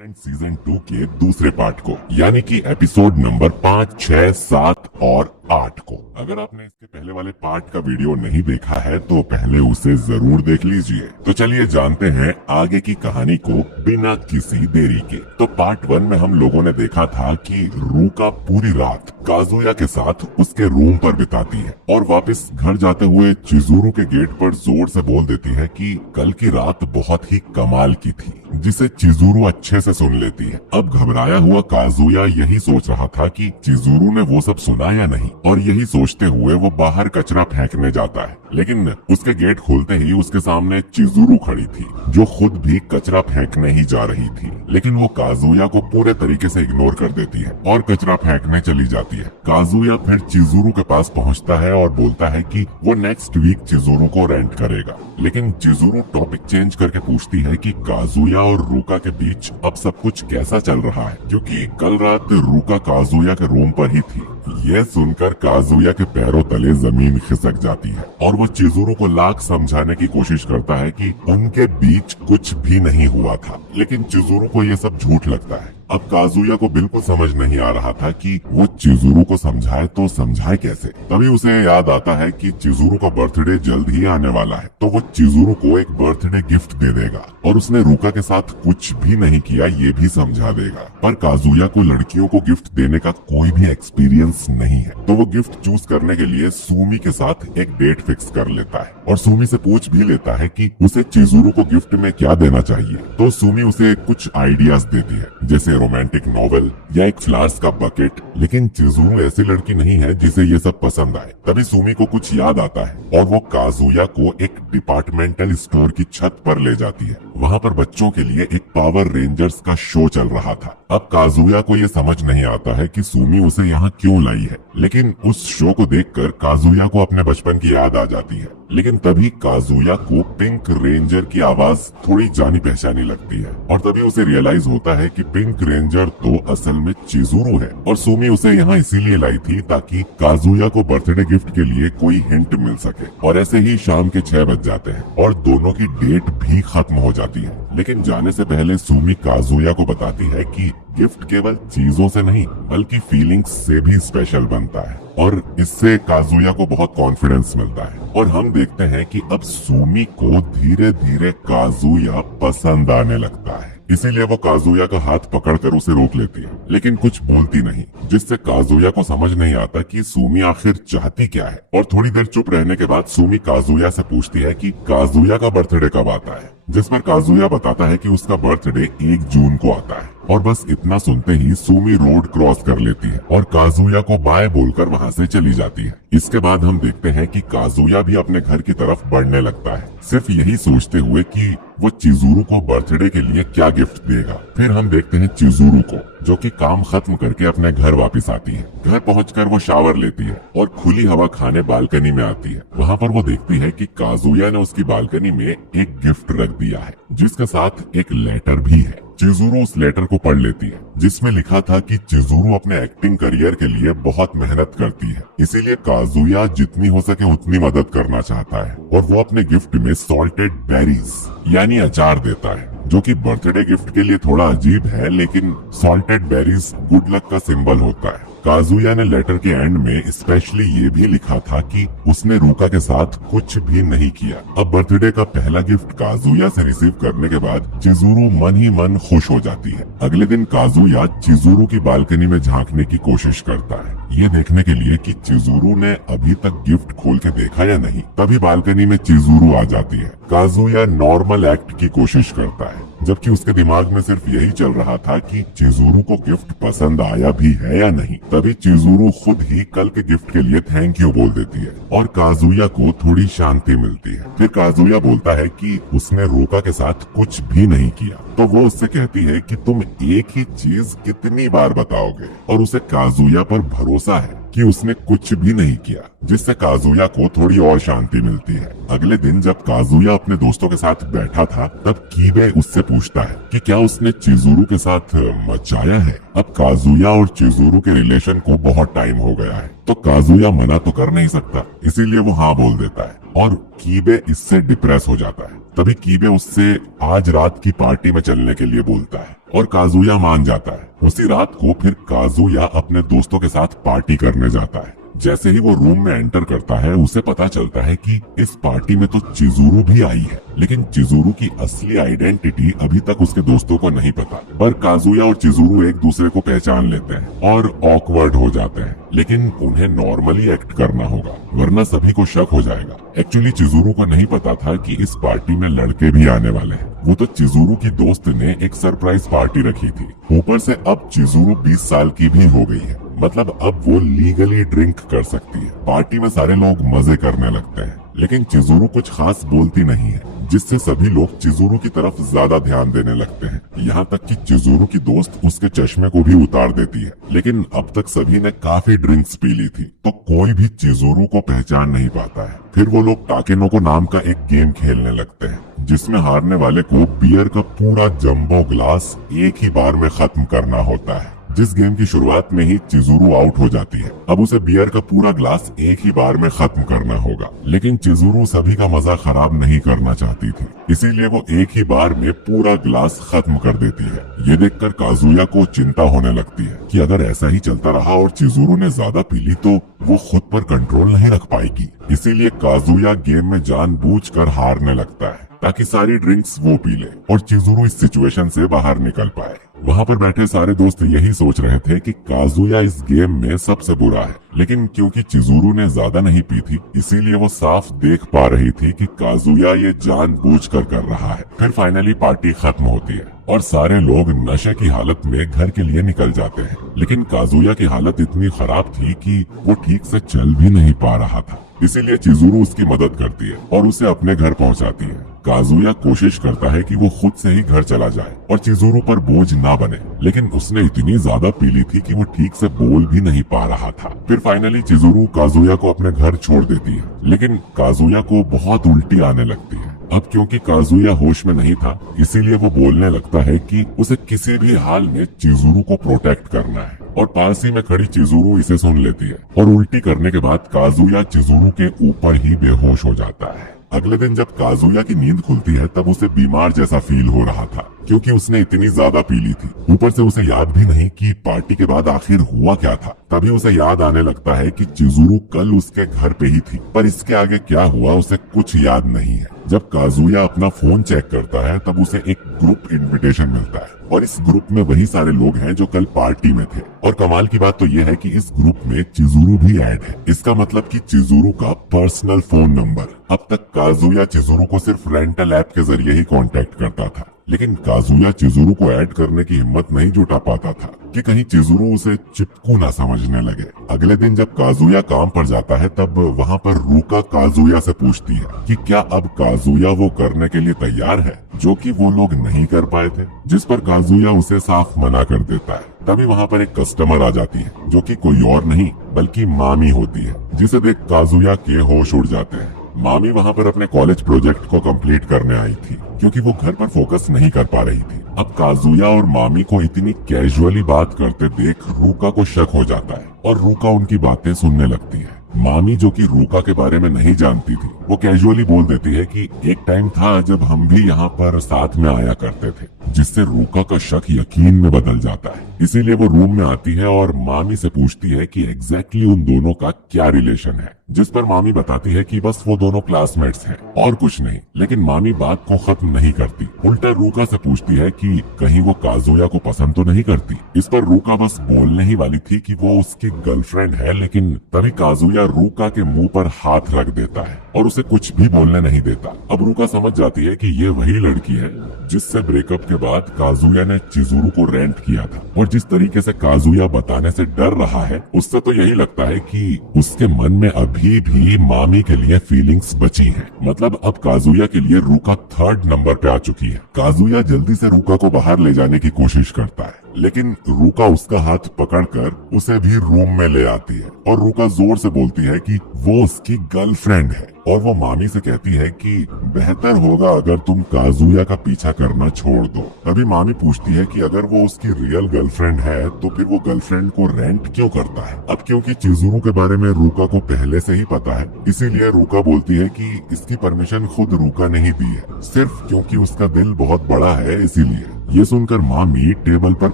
Friend season 2 के दूसरे part को यानी कि एपिसोड नंबर 5, 6, 7 और 8 को। अगर आपने इसके पहले वाले पार्ट का वीडियो नहीं देखा है तो पहले उसे जरूर देख लीजिए। तो चलिए जानते हैं आगे की कहानी को बिना किसी देरी के। तो पार्ट 1 में हम लोगों ने देखा था कि रूका पूरी रात काजुया के साथ उसके रूम पर बिताती है और वापस घर जाते हुए चिजुरू के गेट पर जोर से बोल देती है कि कल की रात बहुत ही कमाल की थी, जिसे चिजुरू अच्छे से सुन लेती है। अब घबराया हुआ काजुया यही सोच रहा था कि चिजुरू ने वो सब सुना या नहीं, और यही सोचते हुए वो बाहर कचरा फेंकने जाता है। लेकिन उसके गेट खोलते ही उसके सामने चिजुरू खड़ी थी, जो खुद भी कचरा फेंकने ही जा रही थी। लेकिन वो काजुया को पूरे तरीके से इग्नोर कर देती है और कचरा फेंकने चली जाती है। काजुया फिर चिजुरू के पास पहुंचता है और बोलता है कि वो नेक्स्ट वीक चिजुरू को रेंट करेगा। लेकिन चिजुरू टॉपिक चेंज करके पूछती है कि काजुया और रूका के बीच अब सब कुछ कैसा चल रहा है, क्योंकि कल रात रूका काजुया के रूम पर ही थी। यह सुनकर काजुया के पैरों तले जमीन खिसक जाती है और वो चिजुरू को लाख समझाने की कोशिश करता है कि उनके बीच कुछ भी नहीं हुआ था। लेकिन चिजुरू को ये सब झूठ लगता है। अब काजुया को बिल्कुल समझ नहीं आ रहा था कि वो चिजुरू को समझाए तो समझाए कैसे। तभी उसे याद आता है कि चिजुरू का बर्थडे जल्द ही आने वाला है, तो वो चिजुरू को एक बर्थडे गिफ्ट दे देगा और उसने रूका के साथ कुछ भी नहीं किया ये भी समझा देगा। पर काजुया को लड़कियों को गिफ्ट देने का कोई भी एक्सपीरियंस नहीं है, तो वो गिफ्ट चूज करने के लिए सुमी के साथ एक डेट फिक्स कर लेता है और सुमी से पूछ भी लेता है कि उसे चिजुरू को गिफ्ट में क्या देना चाहिए। तो सुमी उसे कुछ आइडियाज देती है, जैसे रोमांटिक नॉवेल या एक फ्लावर्स का बकेट। लेकिन चिजुरू ऐसी लड़की नहीं है जिसे ये सब पसंद आए। तभी सुमी को कुछ याद आता है और वो काजुया को एक डिपार्टमेंटल स्टोर की छत पर ले जाती है। वहाँ पर बच्चों के लिए एक पावर रेंजर्स का शो चल रहा था। अब काजुया को ये समझ नहीं आता है कि सुमी उसे यहाँ क्यों लाई है, लेकिन उस शो को देखकर काजुया को अपने बचपन की याद आ जाती है। लेकिन तभी काजुया को पिंक रेंजर की आवाज थोड़ी जानी पहचानी लगती है और तभी उसे रियलाइज होता है कि पिंक रेंजर तो असल में चिजुरू है और सुमी उसे यहाँ इसीलिए लाई थी ताकि काजुया को बर्थडे गिफ्ट के लिए कोई हिंट मिल सके। और ऐसे ही शाम के 6 बज जाते हैं और दोनों की डेट भी खत्म हो जाती है। लेकिन जाने से पहले सुमी काजुया को बताती है कि गिफ्ट केवल चीजों से नहीं बल्कि फीलिंग्स से भी स्पेशल बनता है, और इससे काजुया को बहुत कॉन्फिडेंस मिलता है। और हम देखते हैं कि अब सुमी को धीरे धीरे काजुया पसंद आने लगता है। इसीलिए वो काजुया का हाथ पकड़कर उसे रोक लेती है, लेकिन कुछ बोलती नहीं, जिससे काजुया को समझ नहीं आता कि सुमी आखिर चाहती क्या है। और थोड़ी देर चुप रहने के बाद सुमी काजुया से पूछती है कि काजुया का बर्थडे कब आता है, जिस पर काजुया बताता है कि उसका बर्थडे 1 जून को आता है। और बस इतना सुनते ही सुमी रोड क्रॉस कर लेती है और काजुया को बाय बोलकर वहाँ से चली जाती है। इसके बाद हम देखते हैं कि काजुया भी अपने घर की तरफ बढ़ने लगता है, सिर्फ यही सोचते हुए कि वो चिजुरू को बर्थडे के लिए क्या गिफ्ट देगा। फिर हम देखते हैं चिजुरू को, जो कि काम खत्म करके अपने घर वापस आती है। घर पहुंचकर वो शावर लेती है और खुली हवा खाने बालकनी में आती है। वहाँ पर वो देखती है कि काजुया ने उसकी बालकनी में एक गिफ्ट रख दिया है, जिसके साथ एक लेटर भी है। चिजुरू उस लेटर को पढ़ लेती है, जिसमें लिखा था कि चिजुरू अपने एक्टिंग करियर के लिए बहुत मेहनत करती है, इसीलिए काजुया जितनी हो सके उतनी मदद करना चाहता है। और वो अपने गिफ्ट में सॉल्टेड बेरीज यानी अचार देता है, जो कि बर्थडे गिफ्ट के लिए थोड़ा अजीब है, लेकिन सॉल्टेड बेरीज गुड लक का सिंबल होता है। काजुया ने लेटर के एंड में स्पेशली ये भी लिखा था कि उसने रूका के साथ कुछ भी नहीं किया। अब बर्थडे का पहला गिफ्ट काजुया से रिसीव करने के बाद चिजुरू मन ही मन खुश हो जाती है। अगले दिन काजुया चिजुरू की बालकनी में झांकने की कोशिश करता है, ये देखने के लिए कि चिजुरू ने अभी तक गिफ्ट खोल के देखा या नहीं। तभी बालकनी में चिजुरू आ जाती है। काजुया नॉर्मल एक्ट की कोशिश करता है, जबकि उसके दिमाग में सिर्फ यही चल रहा था कि चिजुरू को गिफ्ट पसंद आया भी है या नहीं। तभी चिजुरू खुद ही कल के गिफ्ट के लिए थैंक यू बोल देती है और काजुया को थोड़ी शांति मिलती है। फिर काजुया बोलता है कि उसने रूका के साथ कुछ भी नहीं किया, तो वो उससे कहती है कि तुम एक ही चीज कितनी बार बताओगे, और उसे काजुया पर भरोसा है कि उसने कुछ भी नहीं किया, जिससे काजुया को थोड़ी और शांति मिलती है। अगले दिन जब काजुया अपने दोस्तों के साथ बैठा था, तब कीबे उससे पूछता है कि क्या उसने चिजुरू के साथ मचाया है। अब काजुया और चिजुरू के रिलेशन को बहुत टाइम हो गया है, तो काजुया मना तो कर नहीं सकता, इसीलिए वो हाँ बोल देता है और कीबे इससे डिप्रेस हो जाता है। तभी कीबे उससे आज रात की पार्टी में चलने के लिए बोलता है और काजुया मान जाता है। उसी रात को फिर काजुया अपने दोस्तों के साथ पार्टी करने जाता है। जैसे ही वो रूम में एंटर करता है उसे पता चलता है कि इस पार्टी में तो चिजुरू भी आई है, लेकिन चिजुरू की असली आइडेंटिटी अभी तक उसके दोस्तों को नहीं पता। पर काजुया और चिजुरू एक दूसरे को पहचान लेते हैं और ऑकवर्ड हो जाते हैं, लेकिन उन्हें नॉर्मली एक्ट करना होगा वरना सभी को शक हो जाएगा। एक्चुअली चिजुरू को नहीं पता था कि इस पार्टी में लड़के भी आने वाले हैं। वो तो चिजुरू की दोस्त ने एक सरप्राइज पार्टी रखी थी। ऊपर से अब चिजुरू 20 साल की भी हो गई है, मतलब अब वो लीगली ड्रिंक कर सकती है। पार्टी में सारे लोग मजे करने लगते हैं, लेकिन चिजुरू कुछ खास बोलती नहीं है, जिससे सभी लोग चिजुरू की तरफ ज्यादा ध्यान देने लगते हैं। यहाँ तक कि चिजुरू की दोस्त उसके चश्मे को भी उतार देती है। लेकिन अब तक सभी ने काफी ड्रिंक्स पी ली थी, तो कोई भी चिजुरू को पहचान नहीं पाता है। फिर वो लोग टाकेनोको नाम का एक गेम खेलने लगते हैं, जिसमें हारने वाले को बियर का पूरा जंबो ग्लास एक ही बार में खत्म करना होता है। जिस गेम की शुरुआत में ही चिजुरू आउट हो जाती है। अब उसे बियर का पूरा ग्लास एक ही बार में खत्म करना होगा, लेकिन चिजुरू सभी का मजा खराब नहीं करना चाहती थी, इसीलिए वो एक ही बार में पूरा ग्लास खत्म कर देती है। ये देखकर काजुया को चिंता होने लगती है कि अगर ऐसा ही चलता रहा और चिजुरू ने ज्यादा पी ली तो वो खुद पर कंट्रोल नहीं रख पाएगी। इसीलिए काजुया गेम में जानबूझकर हारने लगता है ताकि सारी ड्रिंक्स वो पी ले और चिजुरू इस सिचुएशन से बाहर निकल पाए। वहाँ पर बैठे सारे दोस्त यही सोच रहे थे कि काजुया इस गेम में सबसे बुरा है, लेकिन क्योंकि चिजुरू ने ज्यादा नहीं पी थी, इसीलिए वो साफ देख पा रही थी कि काजुया ये जानबूझकर कर रहा है। फिर फाइनली पार्टी खत्म होती है और सारे लोग नशे की हालत में घर के लिए निकल जाते हैं, लेकिन काजुया की हालत इतनी खराब थी कि वो ठीक से चल भी नहीं पा रहा था। इसीलिए चिजुरू उसकी मदद करती है और उसे अपने घर पहुंचाती है। काजुया कोशिश करता है कि वो खुद से ही घर चला जाए और चिजुरू पर बोझ ना बने, लेकिन उसने इतनी ज्यादा पी ली थी कि वो ठीक से बोल भी नहीं पा रहा था। फिर फाइनली चिजुरू काजुया को अपने घर छोड़ देती है, लेकिन काजुया को बहुत उल्टी आने लगती है। अब क्योंकि काजुया होश में नहीं था, इसीलिए वो बोलने लगता है कि उसे किसी भी हाल में चिजुरू को प्रोटेक्ट करना है, और पास ही में खड़ी चिजुरू इसे सुन लेती है और उल्टी करने के बाद काजुया चिजुरू के ऊपर ही बेहोश हो जाता है। अगले दिन जब काजुया की नींद खुलती है तब उसे बीमार जैसा फील हो रहा था, क्योंकि उसने इतनी ज्यादा पी ली थी। ऊपर से उसे याद भी नहीं कि पार्टी के बाद आखिर हुआ क्या था। तभी उसे याद आने लगता है कि चिजुरू कल उसके घर पे ही थी, पर इसके आगे क्या हुआ उसे कुछ याद नहीं है। जब काजुया अपना फोन चेक करता है तब उसे एक ग्रुप इनविटेशन मिलता है, और इस ग्रुप में वही सारे लोग हैं जो कल पार्टी में थे। और कमाल की बात तो ये है कि इस ग्रुप में चिजुरू भी ऐड है। इसका मतलब कि चिजुरू का पर्सनल फोन नंबर। अब तक काजुया चिजुरू को सिर्फ रेंटल ऐप के जरिए ही कांटेक्ट करता था, लेकिन काजुया चिजुरू को ऐड करने की हिम्मत नहीं जुटा पाता था कि कहीं चिजुरू उसे चिपकू ना समझने लगे। अगले दिन जब काजुया काम पर जाता है तब वहाँ पर रूका काजुया से पूछती है कि क्या अब काजुया वो करने के लिए तैयार है जो कि वो लोग नहीं कर पाए थे, जिस पर काजुया उसे साफ मना कर देता है। तभी वहाँ पर एक कस्टमर आ जाती है जो कि कोई और नहीं बल्कि मामी होती है, जिसे देख काजुया के होश उड़ जाते हैं। मामी वहाँ पर अपने कॉलेज प्रोजेक्ट को कंप्लीट करने आई थी, क्योंकि वो घर पर फोकस नहीं कर पा रही थी। अब काजुया और मामी को इतनी कैजुअली बात करते देख रूका को शक हो जाता है और रूका उनकी बातें सुनने लगती है। मामी जो कि रूका के बारे में नहीं जानती थी, वो कैजुअली बोल देती है कि एक टाइम था जब हम भी यहाँ पर साथ में आया करते थे, जिससे रूका का शक यकीन में बदल जाता है। इसीलिए वो रूम में आती है और मामी से पूछती है कि एग्जैक्टली उन दोनों का क्या रिलेशन है, जिस पर मामी बताती है कि बस वो दोनों क्लासमेट्स हैं और कुछ नहीं। लेकिन मामी बात को खत्म नहीं करती, उल्टा रूका से पूछती है कि कहीं वो काजुया को पसंद तो नहीं करती। इस पर रूका बस बोलने ही वाली थी कि वो उसकी गर्लफ्रेंड है, लेकिन तभी काजुया रूका के मुंह पर हाथ रख देता है और उसे कुछ भी बोलने नहीं देता। अब रूका समझ जाती है कि ये वही लड़की है जिससे ब्रेकअप के बाद काजुया ने चिजुरू को रेंट किया था, और जिस तरीके से काजुया बताने से डर रहा है उससे तो यही लगता है कि उसके मन में अभी भी मामी के लिए फीलिंग्स बची हैं। मतलब अब काजुया के लिए रूका 3rd नंबर पे आ चुकी है। काजुया जल्दी से रूका को बाहर ले जाने की कोशिश करता है, लेकिन रूका उसका हाथ पकड़कर उसे भी रूम में ले आती है और रूका जोर से बोलती है कि वो उसकी गर्लफ्रेंड है। और वो मामी से कहती है कि बेहतर होगा अगर तुम काजुया का पीछा करना छोड़ दो। तभी मामी पूछती है कि अगर वो उसकी रियल गर्लफ्रेंड है तो फिर वो गर्लफ्रेंड को रेंट क्यों करता है। अब क्योंकि चिजुरू के बारे में रूका को पहले से ही पता है, इसीलिए रूका बोलती है कि इसकी परमिशन खुद रूका नहीं दी है, सिर्फ क्योंकि उसका दिल बहुत बड़ा है इसीलिए। ये सुनकर मामी टेबल पर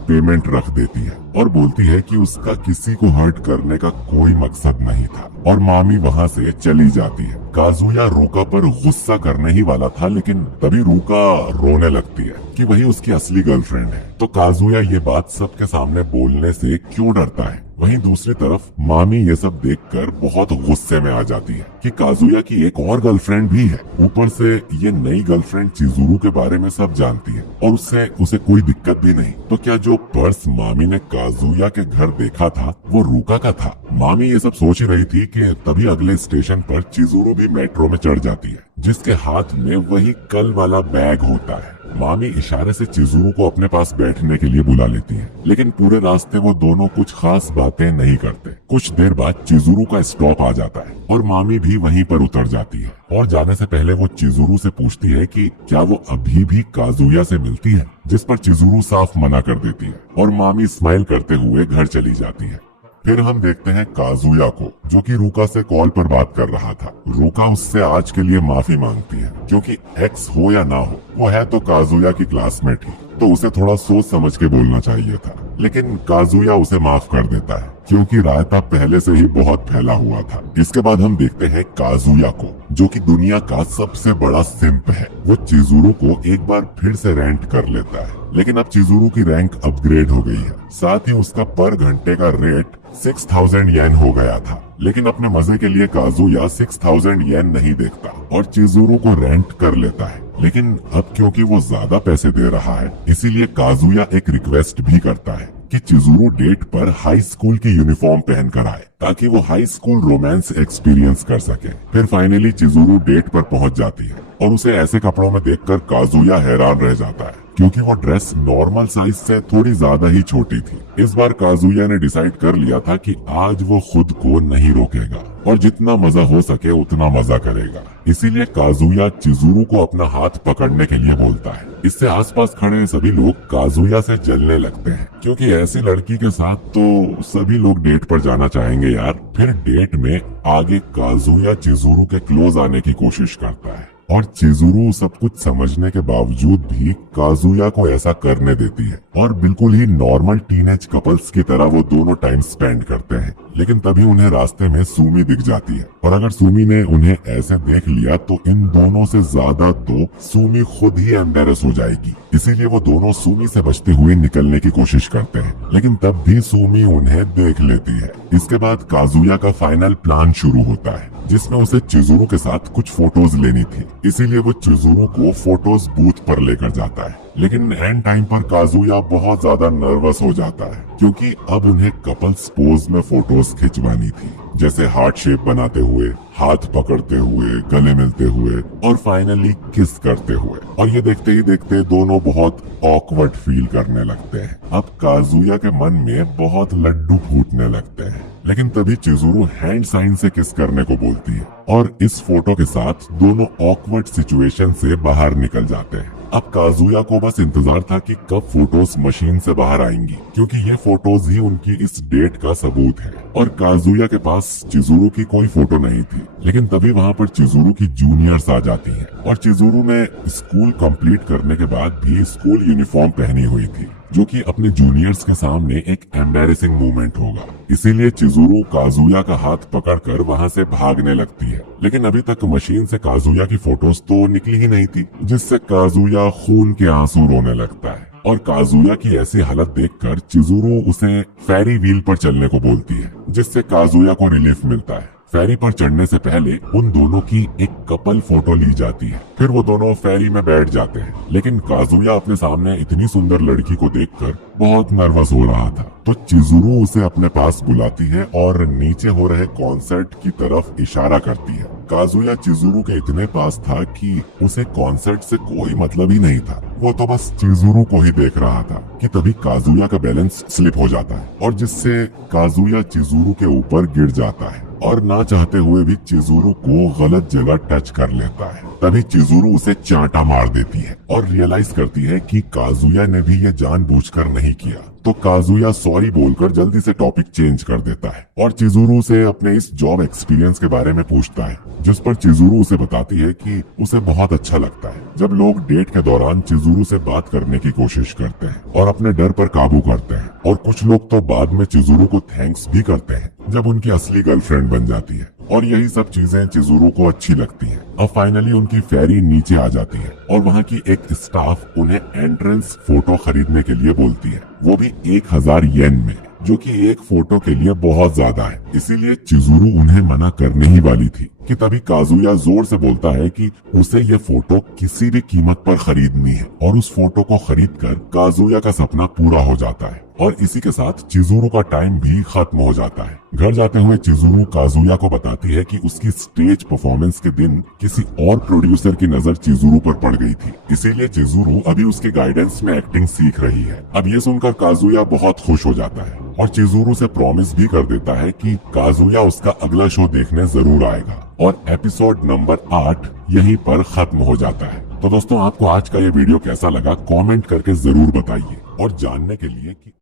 पेमेंट रख देती है और बोलती है कि उसका किसी को हर्ट करने का कोई मकसद नहीं था, और मामी वहाँ से चली जाती है। काजुया रूका पर गुस्सा करने ही वाला था, लेकिन तभी रूका रोने लगती है कि वही उसकी असली गर्लफ्रेंड है। तो काजुया ये बात सबके सामने बोलने से क्यों डरता है। वहीं दूसरी तरफ मामी ये सब देखकर बहुत गुस्से में आ जाती है कि काजुया की एक और गर्लफ्रेंड भी है। ऊपर से ये नई गर्लफ्रेंड चिजुरू के बारे में सब जानती है और उससे उसे कोई दिक्कत भी नहीं। तो क्या जो पर्स मामी ने काजुया के घर देखा था वो रूका का था? मामी ये सब सोच ही रही थी कि तभी अगले स्टेशन पर चिजुरू भी मेट्रो में चढ़ जाती है, जिसके हाथ में वही कल वाला बैग होता है। मामी इशारे से चिजुरू को अपने पास बैठने के लिए बुला लेती है, लेकिन पूरे रास्ते वो दोनों कुछ खास बातें नहीं करते। कुछ देर बाद चिजुरू का स्टॉप आ जाता है और मामी भी वहीं पर उतर जाती है, और जाने से पहले वो चिजुरू से पूछती है कि क्या वो अभी भी काजुया से मिलती है, जिस पर चिजुरू साफ मना कर देती है और मामी स्माइल करते हुए घर चली जाती है। फिर हम देखते हैं काजुया को, जो कि रूका से कॉल पर बात कर रहा था। रूका उससे आज के लिए माफी मांगती है, क्योंकि एक्स हो या ना हो वो है तो काजुया की क्लासमेट ही, तो उसे थोड़ा सोच समझ के बोलना चाहिए था। लेकिन काजुया उसे माफ कर देता है, क्योंकि रायता पहले से ही बहुत फैला हुआ था। इसके बाद हम देखते हैं काजुया को, जो कि दुनिया का सबसे बड़ा सिंप है। वो चिजुरू को एक बार फिर से रेंट कर लेता है, लेकिन अब चिजुरू की रैंक अपग्रेड हो गई है, साथ ही उसका पर घंटे का रेट 6000 येन हो गया था। लेकिन अपने मजे के लिए काजुया 6000 येन नहीं देखता और चिजुरू को रेंट कर लेता है। लेकिन अब क्योंकि वो ज्यादा पैसे दे रहा है, इसीलिए काजुया एक रिक्वेस्ट भी करता है कि चिजुरू डेट पर हाई स्कूल की यूनिफॉर्म पहन कर आए, ताकि वो हाई स्कूल रोमांस एक्सपीरियंस कर सके। फिर फाइनली चिजुरू डेट पर पहुंच जाती है और उसे ऐसे कपड़ों में देखकर काजुया हैरान रह जाता है, क्योंकि वो ड्रेस नॉर्मल साइज से थोड़ी ज्यादा ही छोटी थी। इस बार काजुया ने डिसाइड कर लिया था कि आज वो खुद को नहीं रोकेगा और जितना मजा हो सके उतना मजा करेगा। इसीलिए काजुया चिजुरू को अपना हाथ पकड़ने के लिए बोलता है। इससे आसपास खड़े सभी लोग काजुया से जलने लगते हैं, क्योंकि ऐसी लड़की के साथ तो सभी लोग डेट पर जाना चाहेंगे यार। फिर डेट में आगे काजुया चिजुरू के क्लोज आने की कोशिश करता है, और चिजुरू सब कुछ समझने के बावजूद भी काजुया को ऐसा करने देती है, और बिल्कुल ही नॉर्मल टीनेज कपल्स की तरह वो दोनों टाइम स्पेंड करते हैं। लेकिन तभी उन्हें रास्ते में सुमी दिख जाती है, और अगर सुमी ने उन्हें ऐसे देख लिया तो इन दोनों से ज्यादा तो सुमी खुद ही एम्बेरस हो जाएगी। इसीलिए वो दोनों सुमी से बचते हुए निकलने की कोशिश करते हैं, लेकिन तब भी सुमी उन्हें देख लेती है। इसके बाद काजुया का फाइनल प्लान शुरू होता है, जिसमें उसे चिजुरू के साथ कुछ फोटोज लेनी थी। इसीलिए वो चिजुरू को फोटोज बूथ पर लेकर जाता है, लेकिन एंड टाइम पर काजुया बहुत ज्यादा नर्वस हो जाता है, क्योंकि अब उन्हें कपल्स पोज में फोटोज खिंचवानी थी, जैसे हार्ट शेप बनाते हुए, हाथ पकड़ते हुए, गले मिलते हुए और फाइनली किस करते हुए। और ये देखते ही देखते दोनों बहुत ऑकवर्ड फील करने लगते हैं। अब काजुया के मन में बहुत लड्डू फूटने लगते हैं, लेकिन तभी चिजुरू हैंड साइन से किस करने को बोलती है, और इस फोटो के साथ दोनों ऑकवर्ड सिचुएशन से बाहर निकल जाते हैं। अब काजुया को बस इंतजार था कि कब फोटोज मशीन से बाहर आएंगी, क्योंकि ये फोटोज ही उनकी इस डेट का सबूत है। और काजुया के पास चिजुरू की कोई फोटो नहीं थी, लेकिन तभी वहाँ पर चिजुरू की जूनियर्स आ जाती हैं, और चिजुरू ने स्कूल कंप्लीट करने के बाद भी स्कूल यूनिफॉर्म पहनी हुई थी, जो कि अपने जूनियर्स के सामने एक एम्बैरेसिंग मोमेंट होगा। इसीलिए चिजुरू काजुया का हाथ पकड़कर वहाँ से भागने लगती है, लेकिन अभी तक मशीन से काजुया की फोटोज तो निकली ही नहीं थी, जिससे काजुया खून के आंसू रोने लगता है। और काजुया की ऐसी हालत देखकर चिजुरू उसे फेरी व्हील पर चलने को बोलती है, जिससे काजुया को रिलीफ मिलता है। फेरी पर चढ़ने से पहले उन दोनों की एक कपल फोटो ली जाती है। फिर वो दोनों फेरी में बैठ जाते हैं, लेकिन काजुया अपने सामने इतनी सुंदर लड़की को देखकर बहुत नर्वस हो रहा था, तो चिजुरू उसे अपने पास बुलाती है और नीचे हो रहे कॉन्सर्ट की तरफ इशारा करती है। काजुया चिजुरू के इतने पास था कि उसे कॉन्सर्ट से कोई मतलब ही नहीं था, वो तो बस चिजुरू को ही देख रहा था कि तभी काजुया का बैलेंस स्लिप हो जाता है, और जिससे काजुया चिजुरू के ऊपर गिर जाता है और ना चाहते हुए भी चिजुरू को गलत जगह टच कर लेता है। तभी चिजुरू उसे चांटा मार देती है और रियलाइज करती है कि काजुया ने भी ये जानबूझकर नहीं किया। तो काजुया सॉरी बोलकर जल्दी से टॉपिक चेंज कर देता है और चिजुरू से अपने इस जॉब एक्सपीरियंस के बारे में पूछता है, जिस पर चिजुरू उसे बताती है कि उसे बहुत अच्छा लगता है जब लोग डेट के दौरान चिजुरू से बात करने की कोशिश करते हैं और अपने डर पर काबू करते हैं। और कुछ लोग तो बाद में चिजुरू को थैंक्स भी करते हैं जब उनकी असली गर्लफ्रेंड बन जाती है। और यही सब चीजें चिजुरू को अच्छी लगती हैं। अब फाइनली उनकी फेरी नीचे आ जाती है और वहाँ की एक स्टाफ उन्हें एंट्रेंस फोटो खरीदने के लिए बोलती है, वो भी 1000 येन में, जो कि एक फोटो के लिए बहुत ज्यादा है। इसीलिए चिजुरू उन्हें मना करने ही वाली थी कि तभी काजुया जोर से बोलता है कि उसे ये फोटो किसी भी कीमत पर खरीदनी है और उस फोटो को खरीदकर काजुया का सपना पूरा हो जाता है। और इसी के साथ चिजुरू का टाइम भी खत्म हो जाता है। घर जाते हुए चिजुरू काजुया को बताती है कि उसकी स्टेज परफॉर्मेंस के दिन किसी और प्रोड्यूसर की नजर चिजुरू पर पड़ गई थी, इसीलिए चिजुरू अभी उसके गाइडेंस में एक्टिंग सीख रही है। अब ये सुनकर काजुया बहुत खुश हो जाता है और चिजुरू से प्रॉमिस भी कर देता है कि काजुया उसका अगला शो देखने जरूर आएगा। और एपिसोड नंबर 8 यहीं पर खत्म हो जाता है। तो दोस्तों, आपको आज का ये वीडियो कैसा लगा कमेंट करके जरूर बताइए और जानने के लिए कि